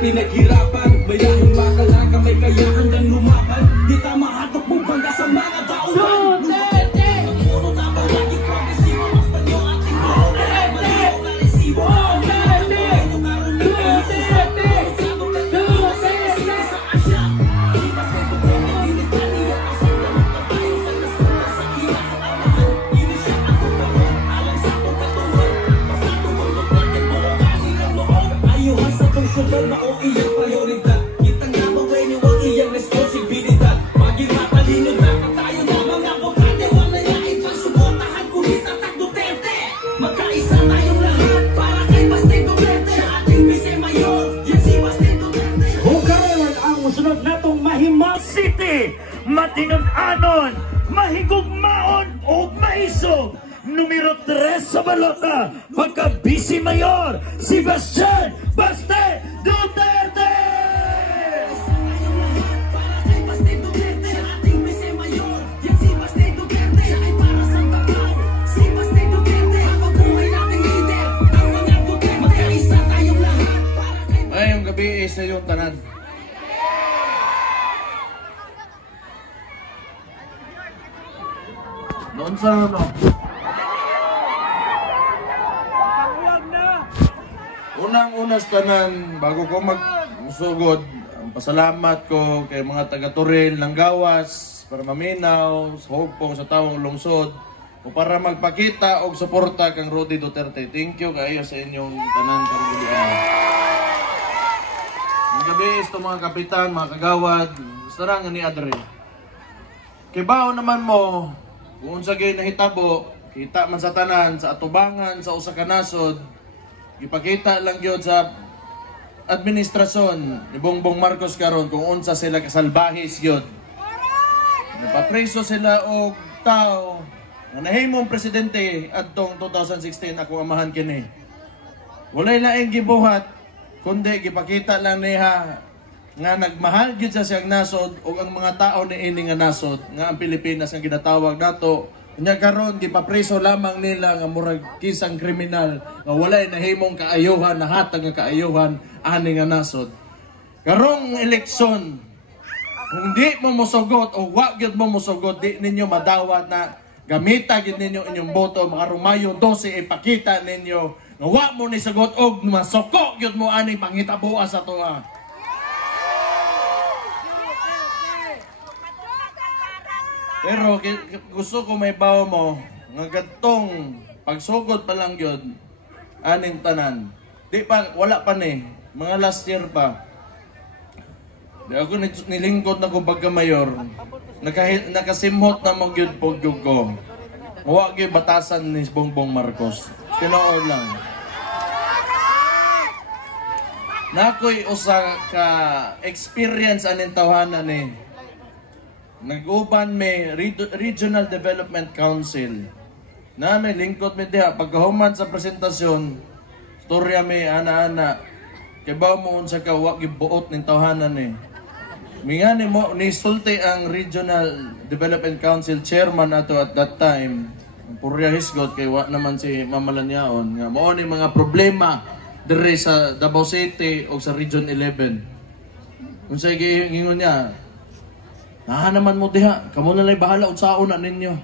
pinaghirapan. May lahing bakala ka, may kaya hanggang lumaban. Di tama hatok mo bangga sa mga tauhan. Duterte! Ang muro tapang lagi progresibo. Mastan yung ating buhok. Maliw na resibo. Sunod na o iyang prioridad. Kitang nabaway niyo ang iyang responsibilidad. Maging matalino na tayo na mga bokate. Wala na ibang suportahan kulit at Duterte. Magkaisa tayong lahat para kay Baste Duterte. Sa ating Vice Mayor, yan si Baste Duterte. Hukaran ang musunod natong Mahimang City. Matinag-anon, mahigugmaon o maiso. Numero 3 sa balota, pagka-Vice Mayor, si Bastian Baste Duterte! Para kay Baste Duterte. Sa ating Vice Mayor, yan si Baste Duterte. Siya ay para sa Tabaw, si Baste Duterte. Habang buhay nating leader, ang mga Duterte. Magkaisa tayong lahat para kay Baste. Ngayong gabi sa iyong tanan. Noon sa ano? Unang-una sa tanan, bago ko magsugod, ang pasalamat ko kay mga taga-Turil ng Gawas, para maminaw, sa hugpong sa taong lungsod, o para magpakita o suporta kang Rudy Duterte. Thank you kayo sa inyong tanan karugulian. Ang gabi ito mga kapitan, mga kagawad, sarang ni Adre. Kibao naman mo, kung sa gay nahitabo, kita man sa tanan, sa atubangan, sa usa ka nasod, ipakita lang yun sa administrasyon ni Bongbong Marcos karon kung unsa sila kasalbahis yun. Napapreso sila og tao na nahimong presidente adtong 2016 ako amahan kini. Walay laing gibuhat kundi gipakita lang niya nga nagmahal gyud sa siyang nasod ug ang mga tao niini nga nasod nga ang Pilipinas ang ginatawag nato. Nya karon gipapreso lamang nila nga murag kisang kriminal nga walay nahimong kaayuhan, nahatag nga kaayuhan ani nga nasod. Karong eleksyon, kung di mo mosugot o wa gyud mo mosugot, di ninyo madawat na gamita gyud ninyo inyong boto. Makarong Mayo 12 ipakita ninyo nga wa mo ni sugot og masuko gyud mo ani pangitabuan sa tuwa. Pero gusto ko may bawo mo nga gatong pagsugod pa lang yun aning tanan. Di pa, wala pa ni. Mga last year pa. Di ako nilingkod na ko pagka-mayor. Nakasimhot na mag yun po ko. Huwag yung batasan ni Bongbong Marcos. Tinood lang. Nakoy usa ka experience aning tawanan ni. Nag-uban may Regional Development Council. Na may lingkod mi diha pagkahuman sa presentasyon, storya mi ana-ana. Kay bawo mo unsa ka wa gibuot ning tawhanan ni. Mingani mo ni sulti ang Regional Development Council chairman ato at that time. Purya hisgot kay wa naman si Mamalanyaon nga mao ni mga problema dire sa Davao City o sa Region 11. Unsa gingon niya? Naman mo diha, kamo na lay bahala unsaon na ninyo.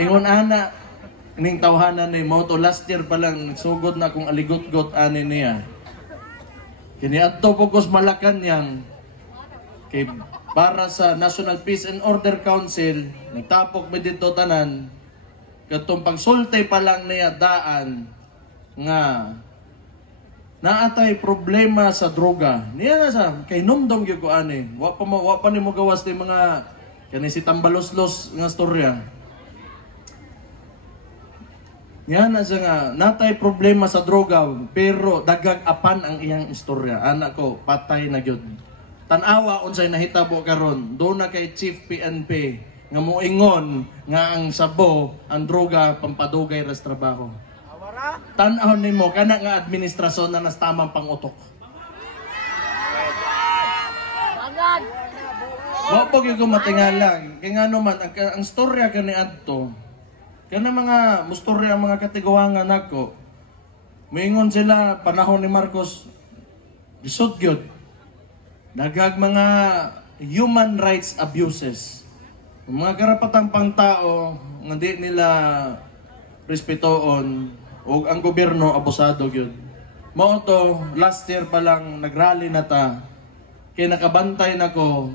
Ingon ana ning tawhanan ni mo to last year pa lang nagsugod na kung aligot-got ani niya. Kini adto pugos Malacañang kay para sa National Peace and Order Council nagtapok mi didto tanan katong pagsultay pa lang niya daan nga naatay problema sa droga. Niya na sa kay numdom gyud ko ani. Wa pa nimo gawas ni mga kani si tambaloslos nga storya. Niya na sa nga natay problema sa droga pero dagag apan ang iyang istorya. Anak ko patay na gyud. Tan-awa unsay nahitabo karon. Do na kay Chief PNP nga moingon nga ang sabo ang droga pampadugay ras trabaho. Tan-aw nimo kana nga administrasyon na nas tamang pangutok. Wa po gyud ko matingalang kay ngano man ang storya kani adto kana mga mustorya ang mga katiguangan nako Moingon sila panahon ni Marcos, lisod gyud. Daghang mga human rights abuses. Mga karapatang pangtao nga di nila respetoon o ang gobyerno abusado gyud. Mao to last year pa lang nagrally na ta kay nakabantay nako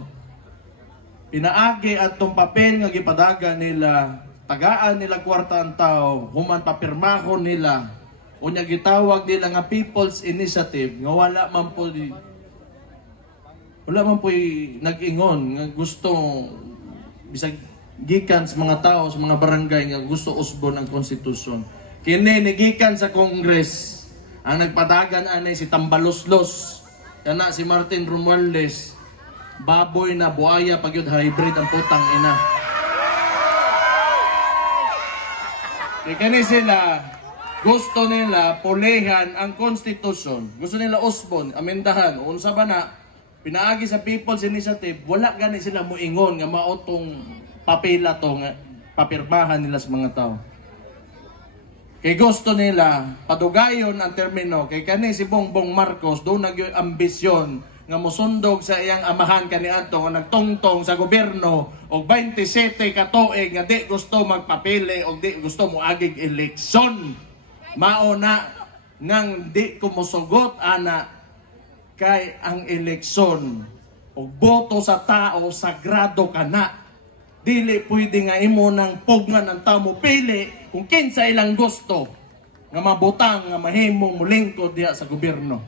pinaagi atong papel nga gipadaga nila, tagaan nila kwarta ang tao, human papirmahon nila. Unya gitawag nila nga People's Initiative nga wala man po nag-ingon nga gusto bisag gikan sa mga tao sa mga barangay nga gusto usbon ang konstitusyon. Kini nigikan sa Congress ang nagpadagan anay si Tambaloslos, kana si Martin Romualdez, baboy na buaya pagyud hybrid ang putang ina. Kani sila gusto nila pulihan ang konstitusyon. Gusto nila usbon, amendahan. Unsa ba na pinaagi sa People's Initiative, wala gani sila moingon nga maotong papela to nga papirmahan nila sa mga tao. Kay gusto nila padugayon ang termino kay kani si Bongbong Marcos do nagyoy ambisyon nga mosundog sa iyang amahan kaniadto nga nagtungtong sa gobyerno og 27 ka tuig nga di gusto magpapili og di gusto moagig eleksyon. Mao na ngang di ko mosugot ana kay ang eleksyon og boto sa tao sagrado kana. Dili pwede nga imo nang pugman ang tao mo pili kung kinsa ilang gusto nga mabutang nga mahimong mulingkod diha sa gobyerno.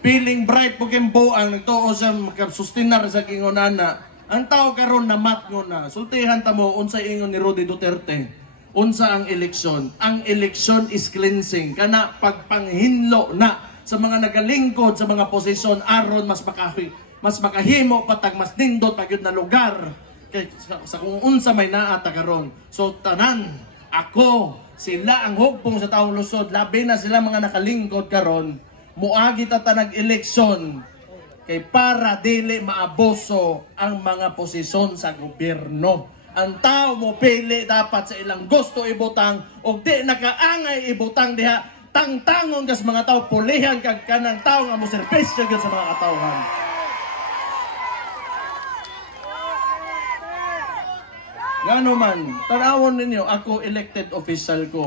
Piling bright po kimbo ang nagtuo sa sustinar sa kingonana. Ang tao karon na matngo na. Sultihan ta mo unsa ingon ni Rudy Duterte. Unsa ang eleksyon? Ang eleksyon is cleansing. Kana pagpanghinlo na sa mga nagalingkod sa mga posisyon aron mas makahimo patag mas nindot pagyud na lugar kay sa kung unsa may naata karon. So tanan ako sila ang hugpong sa taong lusod labi na sila mga nakalingkod karon muagi ta tanag eleksyon kay para dili maaboso ang mga posisyon sa gobyerno. Ang tao mo pili dapat sa ilang gusto ibutang o di nakaangay ibutang diha tangtangon kas mga tao pulihan kag kanang tao nga mo serbisyo sa mga katawhan. Ngano man, tanawon ninyo ako elected official ko.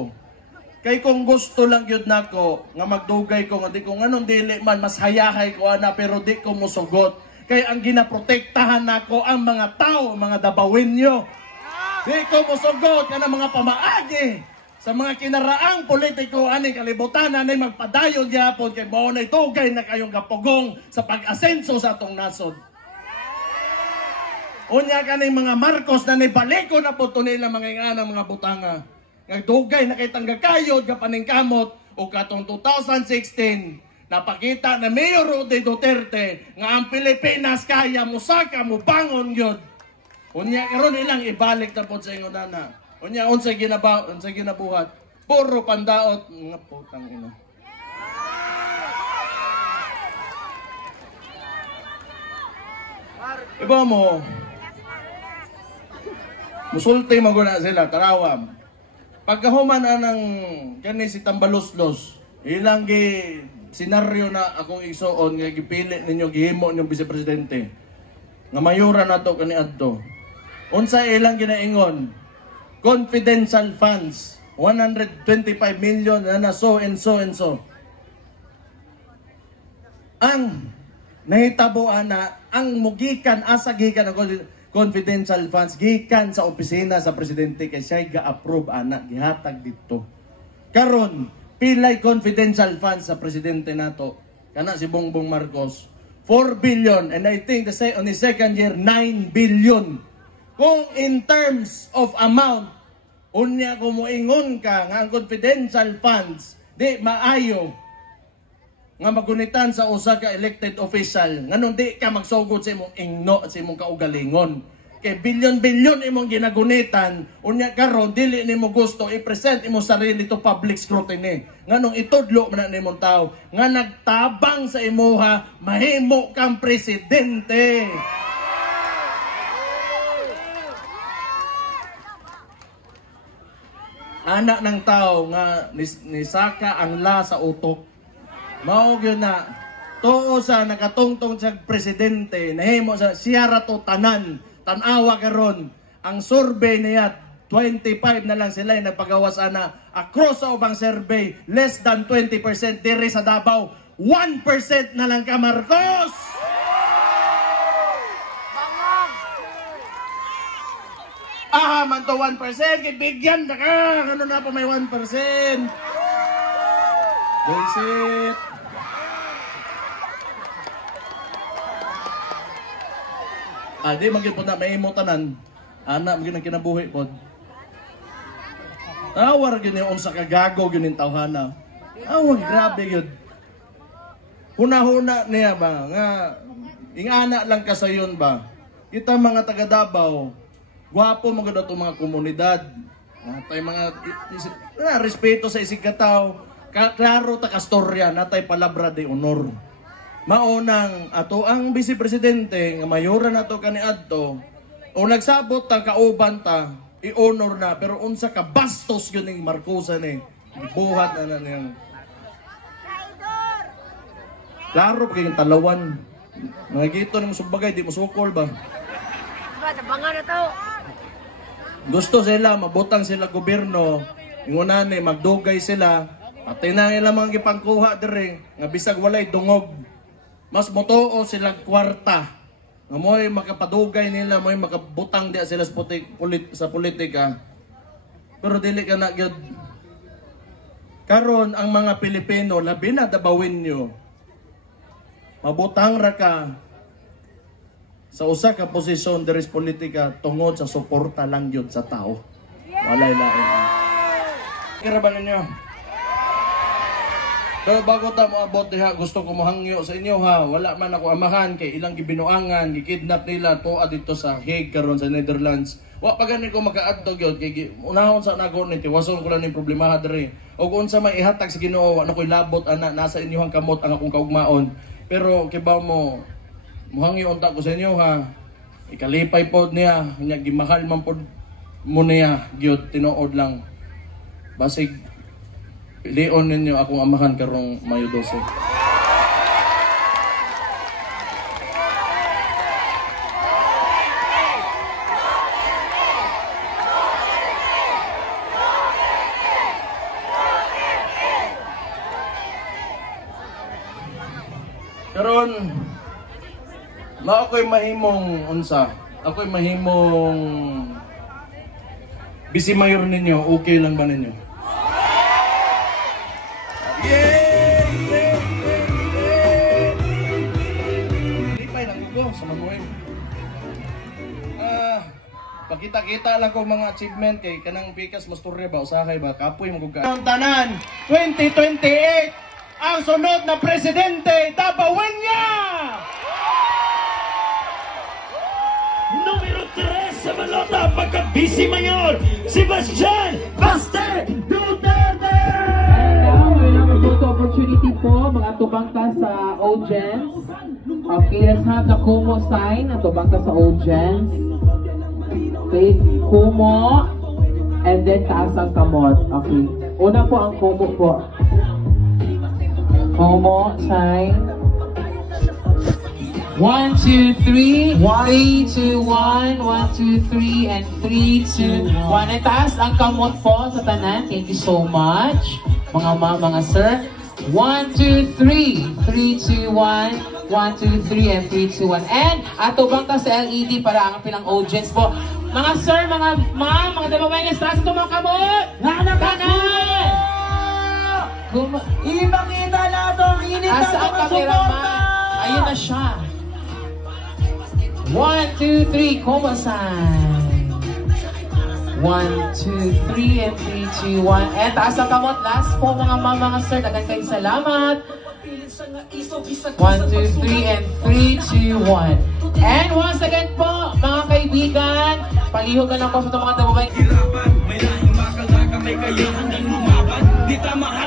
Kay kung gusto lang yun nako nga magdugay ko nga di ko nganong dili man mas hayahay ko ana pero di ko mosugot. Kay ang ginaprotektahan nako ang mga tao, mga Dabawinyo. Di ko mosugot kana mga pamaagi sa mga kinaraang politiko ani kalibutan ani magpadayon gyapon kay mao nay tugay na kayong kapugong sa pag-asenso sa atong nasod. Unya kaning mga Marcos na nibaliko na po ito nila mga inganang mga butanga. Nagdugay na kay tanggakayod ka paningkamot o katong 2016 napakita na Mayor Rudy Duterte nga ang Pilipinas kaya musaka mo bangon yun. Unya karon ilang ibalik na po sa inyo nana. Unya unsay ginabuhat. Puro pandaot nga putang ina. Iba mo musulti maguna sila, karawam. Pagkahuman anang kani si Tambaloslos, ilang senaryo na akong igsuon nga gipili ninyo gihimo ninyong vice presidente. Nga mayura nato kani adto. Unsa ilang ginaingon? Confidential funds, 125 million na so and so and so. Ang nahitabo ana ang mugikan asa gikan ang confidential funds gikan sa opisina sa presidente kay siya ga-approve ana gihatag dito. Karon pilay confidential funds sa presidente nato kana si Bongbong Marcos 4 billion and I think on the second year 9 billion. Kung in terms of amount unya ko moingon ka nga ang confidential funds di maayo nga magunitan sa usa ka elected official nganong di ka magsugod sa imong ingno sa imong kaugalingon kay bilyon-bilyon imong ginagunitan unya karon dili nimo gusto i-present imong sarili to public scrutiny nganong itudlo man na imong tao nga nagtabang sa imuha mahimo kang presidente. anak ng tao nga nisaka ang la sa utok. Mao gyud na tuo sa nakatungtong sa presidente nahimo sa siya rato tanan tan-awa karon ang survey niya 25 na lang sila yung nagpagawas ana across sa ubang survey less than 20% diri sa Davao 1% na lang ka Marcos. Ah, man to 1%, kibigyan na ka. Ano na pa may 1%? Bullshit. Ah, di magiging po na may imutanan. Anak, magiging kinabuhi po. Tawar yun yung unsa kagago yun yung tawhana. Awag, grabe yun. Huna-huna niya ba? Nga, ingana lang ka sa yun ba? Kita mga taga Davao, gwapo mga dato mga komunidad. Natay mga respeto sa isig kataw. Klaro ta kastorya, natay palabra de honor. Maunang ato ang vice presidente nga mayora nato kaniadto o nagsabot ta kauban ta i-honor na pero unsa ka bastos yun ning Marcosan buhat na niyang klaro pa kayong talawan nagito ng subagay di mo sukol ba gusto sila mabutang sila gobyerno ingunan magdugay sila pati na ilang mga gipangkuha diri nga bisag walay dungog mas motoo sila kwarta nga mo'y makapadugay nila mo'y makabutang diya sila sa politika pero dili ka na gyud karon ang mga Pilipino labi na dabawin nyo mabutang ra ka sa usa ka posisyon diri sa politika tungod sa suporta lang gyud sa tao walay lain kiraban ninyo. Pero bago ta mo abot diha, gusto ko mohangyo sa inyo ha. Wala man ako amahan kay ilang gibinuangan, gikidnap nila to dito sa Hague karon sa Netherlands. Wa pa gani ko makaadto gyud kay unahon sa nagon ni tiwason ko lang ning problema diri. Og unsa may ihatag sa Ginoo, ano koy labot ana nasa inyong kamot ang akong kaugmaon. Pero kibaw mo mohangyo unta ko sa inyo ha. Ikalipay pod niya, nya gimahal man pod mo niya gyud tinuod lang. Basig pilion ninyo akong amahan karong Mayo 12. Karon ako'y mahimong unsa? Ako'y mahimong Vice Mayor ninyo, okay lang ba ninyo? Pakita-kita lang ko mga achievement kay kanang pikas masturya ba usahay ba kapoy magugad. Ang tanan 2028 ang sunod na presidente Davao niya. Numero 3 sa balota pagka-Vice Mayor Sebastian Baste Duterte. Opportunity po mga tubangka sa audience. Okay, let's have the Kumo sign. Tubangka sa audience. Okay, Kumo and then taas ang kamot. Okay, una po ang Kumo po. Kumo sign. 1, 2, 3. 3, 2, 1. 1, 2, 3 and 3, 2, 1. And taas ang kamot po sa tanan. Thank you so much. Mga sir. 1, 2, 3. 3, 2, 1. 1, 2, 3 and 3, 2, 1. And ato bangka sa LED para ang pilang audience po. Mga sir, mga ma'am, mga damaway na stars ito mga kamot! Kanan! Ipakita na itong init ng mga suporta! Ayun na siya. 1, 2, 3, Kumo sign. 1, 2, 3 and 3, 2, 1. And taas ang kamot. Last po mga ma'am, mga sir. Dagan kayo salamat. 1, 2, 3 and 3, 2, 1. And once again po, mga kaibigan, palihogan lang po sa mga damaway. Hirapan, may lahing bakal na kamay kayo hanggang lumaban. Di tama